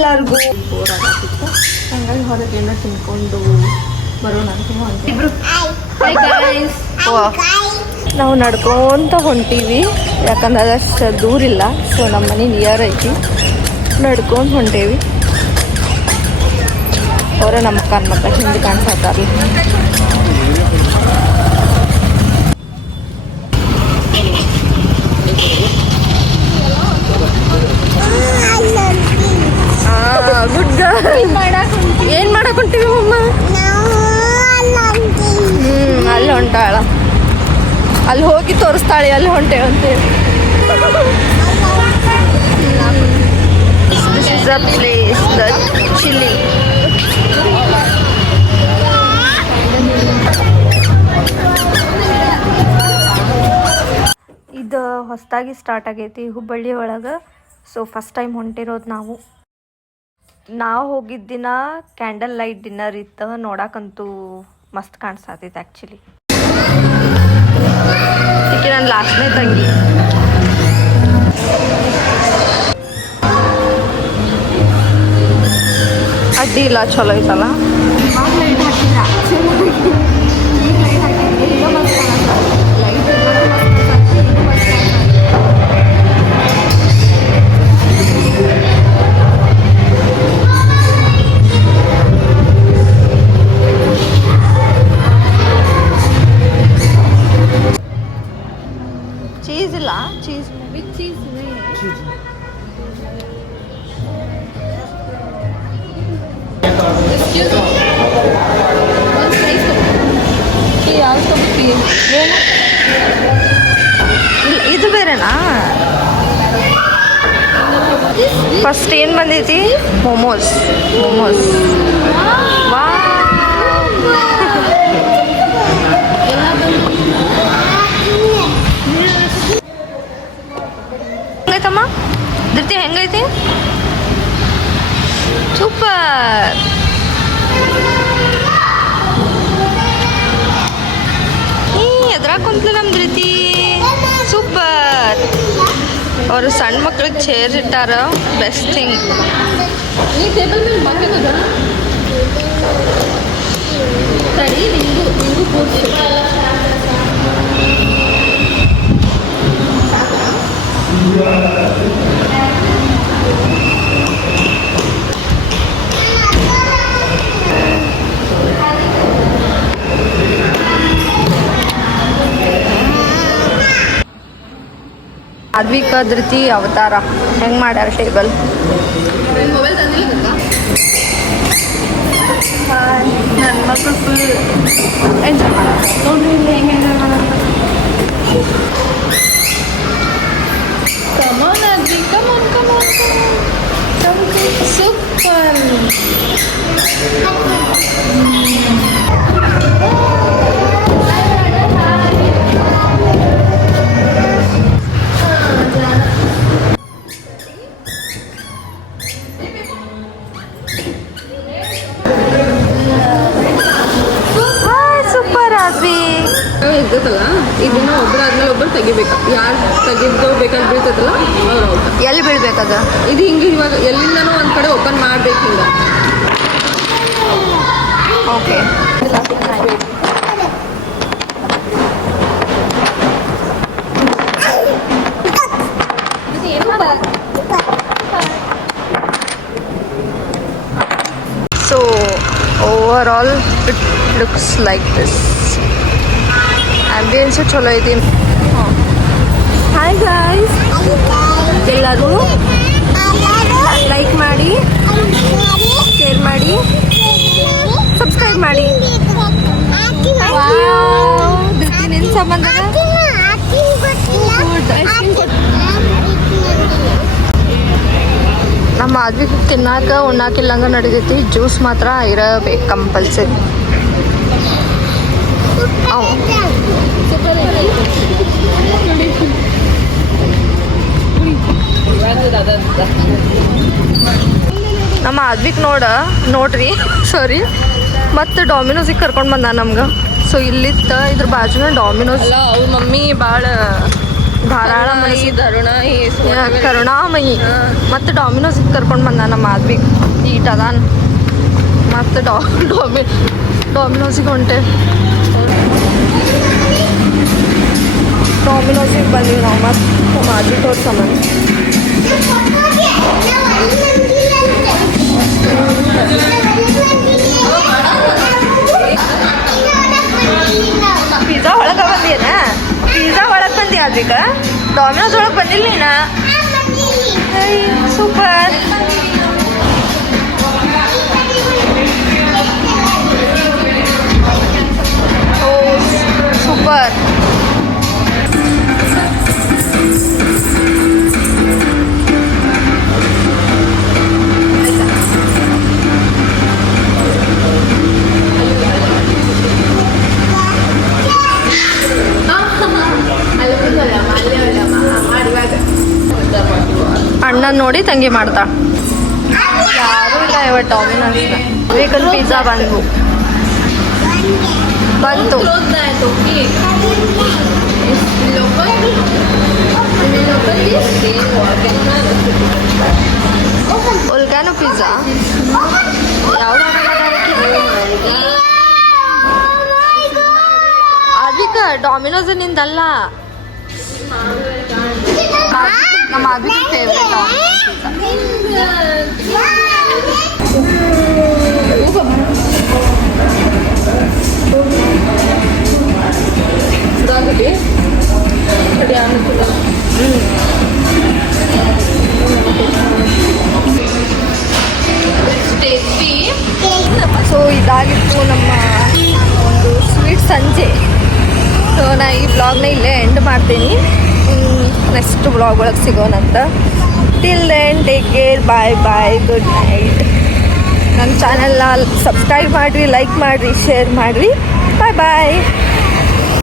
ಎಲ್ಲರಿಗೂ ಬೋರ್ ಆಗತ್ತಿತ್ತು, ಹಂಗಾಗಿ ಹೊರಗೆ ಏನೋ ತಿನ್ಕೊಂಡು ಬರೋಣ ಅಂತ ಇಬ್ರು. ನಾವು ನಡ್ಕೊಂತ ಹೊಂಟೀವಿ, ಯಾಕಂದ್ರೆ ಅದಷ್ಟು ದೂರ ಇಲ್ಲ. ಸೊ ನಮ್ಮ ಮನೆ ನಿಯರ್ ಐತಿ, ನಡ್ಕೊಂಡು ಹೊಂಟೇವಿ. ಅವರ ನಮ್ಮ ಕಾನ್ ಮತ್ತೆ ಹಿಂದೆ ಕಾಣಿಸ್ತಾರಲ್ಲ. Good girl. ಏನ್ ಮಾಡಕ್ ಹೊಂಟೀವಿ ಮಮ್ಮ? ಅಲ್ಲಿ ಹೊಂಟಾಳ, ಅಲ್ಲಿ ಹೋಗಿ ತೋರಿಸ್ತಾಳೆ ಅಲ್ಲಿ ಹೊಂಟೇವೆ ಅಂತೇಳಿ. This is the place, the chili. ಇದು ಹೊಸದಾಗಿ ಸ್ಟಾರ್ಟ್ ಆಗೈತಿ ಹುಬ್ಬಳ್ಳಿ ಒಳಗೆ. ಸೊ ಫಸ್ಟ್ ಟೈಮ್ ಹೊಂಟಿರೋದು ನಾವು ಹೋಗಿದ್ದ ದಿನ ಕ್ಯಾಂಡಲ್ ಲೈಟ್ ಡಿನ್ನರ್ ಇತ್ತು. ನೋಡಕ್ಕಂತೂ ಮಸ್ತ್ ಕಾಣಿಸ್ತೈತಿ ಆ್ಯಕ್ಚುಲಿ. ಈಗ ನನ್ನ ಲಾಸ್ಟ್ನೇ ತಂಗಿ. ಅಡ್ಡಿ ಇಲ್ಲ, ಚಲೋ ಐತಲ್ಲ. ಚೀಸ್ ಇಲ್ಲ, ಚೀಸ್ ವಿತ್ ಚೀಸ್. ಇದು ಬೇರೆನಾ? ಫಸ್ಟ್ ಏನು ಬಂದೈತಿ? ಮೊಮೋಸ್. ವಾ, ಹೆಂಗೈತಮ್ಮ ಧೃತಿ? ಹೆಂಗೈತಿ? ಸೂಪರ್. ಎದ್ರಾಗ ಕುಂತ್ಲು ನಮ್ಮ ಧೃತಿ. ಸೂಪರ್. ಅವರು ಸಣ್ಣ ಮಕ್ಳಿಗೆ ಚೇರ್ ಇಟ್ಟಾರ, ಬೆಸ್ಟ್ ಥಿಂಗ್. ಅದ್ವಿಕ ಧೃತಿ ಅವತಾರ ಹೆಂಗೆ ಮಾಡ್ಯಾರ ಟೇಬಲ್. ನನ್ನ ಮಕ್ಕಳು ಫುಲ್ ಎಂಜಾಯ್ ಮಾಡೋದು ನೋಡ್ರಿ, ಇಲ್ಲಿ ಹೆಂಗೆ ಎಂಜಾಯ್ ಮಾಡೋದು. ಕಮಾನ್ ಅದ್ವಿ, ಕಮಾನ್. ಸೂಪರ್. ಇರ್ತೈತಲ್ಲ, ಇದನ್ನ ಒಬ್ಬರಾದ್ಮೇಲೆ ಒಬ್ಬರು ತೆಗಿಬೇಕು. ಯಾರು ತೆಗಿದ್ದು ಬೇಕಾಗಿ ಬೀಳ್ತೈತಲ್ಲ ಅವ್ರು ಔಟ್. ಎಲ್ಲಿ ಬೀಳ್ಬೇಕದ? ಇದು ಹಿಂಗೆ ಇವಾಗ ಎಲ್ಲಿಂದನೂ ಒಂದು ಕಡೆ ಓಪನ್ ಮಾಡ್ಬೇಕು ಹಿಂಗೆ. Okay. So overall it looks like this. Ambience ಚಲೋ ಐತಿ. ಹಾಯ್ ಗಾಯ್ಸ್, ಎಲ್ಲರೂ ಲೈಕ್ ಮಾಡಿ, ಶೇರ್ ಮಾಡಿ, ಸಬ್ಸ್ಕ್ರೈಬ್ ಮಾಡಿ. ನಿನ್ನ ಸಂಬಂಧ ನಮ್ಮ ಆದ್ವಿ ತಿನ್ನಾಕ ಉಣ್ಣಾಕಿಲ್ಲಂಗ ನಡಿತೈತಿ. ಜ್ಯೂಸ್ ಮಾತ್ರ ಇರಬೇಕು ಕಂಪಲ್ಸರಿ. ನಮ್ಮ ಆದ್ವಿಕ್ ನೋಡ್ರಿ ಸಾರಿ ಮತ್ತು ಡಾಮಿನೋಸಿಗೆ ಕರ್ಕೊಂಡು ಬಂದ ನಮ್ಗೆ. ಸೊ ಇಲ್ಲಿತ್ತ ಇದ್ರ ಬಾಜುನ ಡಾಮಿನೋಸ್. ಅಲ್ಲ, ಅವ್ರ ಮಮ್ಮಿ ಭಾಳ ಧಾರಾಳಮಯಿ ಧರುಣಾಯಿ ಕರುಣಾಮಯಿ ಮತ್ತು ಡಾಮಿನೋಸ್ ಕರ್ಕೊಂಡು ಬಂದ ನಮ್ಮ ಮಾದ್ವಿ ಈಟ್ ಅದಾನ ಮತ್ತು ಡಾಮಿನೋಸಿಗೆ ಹೊಂಟೆ ಡಾಮಿನೋಸಿಗೆ ಬಂದೀವಿ ನಾವು ಮತ್ತು ಮಾದ್ವಿ ತೋರ್ಸಂಬಂದು ಪಿಜ್ಜಾ ಒಳಗೆ ಬಂದಿಯನ ಪಿಜ್ಜಾ ಒಳಗೆ ಬಂದಿ ಅದೀಗ ಡಾಮಿನೋಸ್ ಒಳಗೆ ಬಂದಿಲ್ಲ ನೀನ ಸೂಪರ್ ಓ ಸೂಪರ್ ಅಣ್ಣ ನೋಡಿ ತಂಗಿ ಮಾಡ್ತಾ ಯಾರೂ ಇಲ್ಲ ಇವತ್ತು ಡಾಮಿನೋಸ್ನ ವೇಗನ್ ಪಿಜ್ಜಾ ಬಂತು ಉಲ್ಗಾನು ಪಿಜ್ಜಾ ಯಾವ್ದು ಅದಕ್ಕೆ ಡಾಮಿನೋಸ್ ನಿಂದಲ್ಲ ನಮ್ಮ ಅದು ಫೇವ್ರೆಟ್ ಸೊ ಇದಾಗಿತ್ತು ನಮ್ಮ ಒಂದು ಸ್ವೀಟ್ ಸಂಜೆ ಸೊ ನಾ ಈ ಬ್ಲಾಗ್ನ ಇಲ್ಲೇ ಎಂಡ್ ಮಾಡ್ತೀನಿ ನೆಕ್ಸ್ಟ್ ಬ್ಲಾಗ್ ಒಳಗೆ ಸಿಗೋಣಂತ till then take care bye bye good night ನನ್ನ ಚಾನೆಲ್ನ ಸಬ್ಸ್ಕ್ರೈಬ್ ಮಾಡಿರಿ ಲೈಕ್ ಮಾಡಿರಿ ಶೇರ್ ಮಾಡಿರಿ ಬಾಯ್ ಬಾಯ್